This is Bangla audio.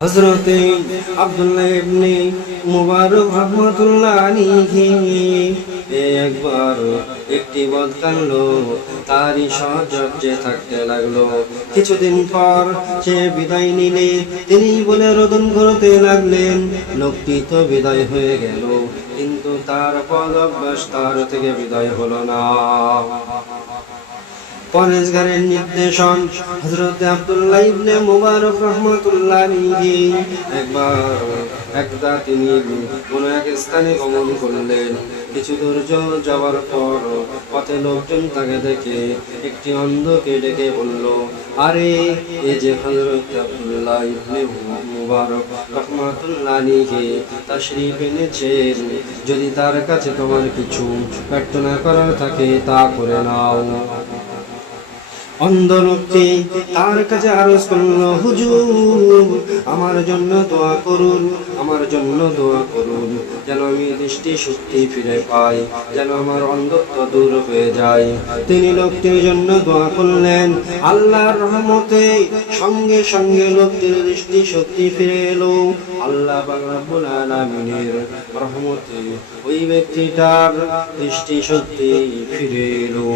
হযরতে আব্দুল্লাহ ইবনে মুবারক রাহমাতুল্লাহ আলাইহি একবার একটি বদকার লোক তারই সাহায্যে থাকতে লাগলো। কিছুদিন পর সে বিদায় নিলে তিনি বলে রোদন করতে লাগলেন। লোকটি তো বিদায় হয়ে গেল, কিন্তু তার পদ অভ্যাস তার থেকে বিদায় হলো না। পরেশগারের নির্দেশন হযরত আব্দুল্লাহ ইবনে মুবারক রাহমাতুল্লাহ আলাইহি একদা তিনি কোনো এক স্থানে গমন করলেন। কিছু দূর যাওয়ার পর পথে লোকজন তাকে দেখে একটি অন্ধকে ডেকে বলল, আরে এ যে হযরত আব্দুল্লাহ ইবনে মুবারক রাহমাতুল্লাহ আলাইহি তাশরীফ এনেছেন, যদি তার কাছে তোমার কিছু প্রার্থনা করার থাকে তা করে নাও। অন্ধ লোকটি তার কাছে আরজ করল, হুজুর আমার জন্য দোয়া করুন, আমার জন্য দোয়া করুন, যেন আমি দৃষ্টি শক্তি ফিরে পাই, যেন আমার অন্ধত্ব দূর হয়ে যায়। তিনি লোকটির জন্য দোয়া করলেন। আল্লাহর রহমতে সঙ্গে সঙ্গে লোকটির দৃষ্টি শক্তি ফিরে এলো। আল্লাহ রাব্বুল আলামিনের রহমতে ওই ব্যক্তিটার দৃষ্টি শক্তি ফিরে এলো।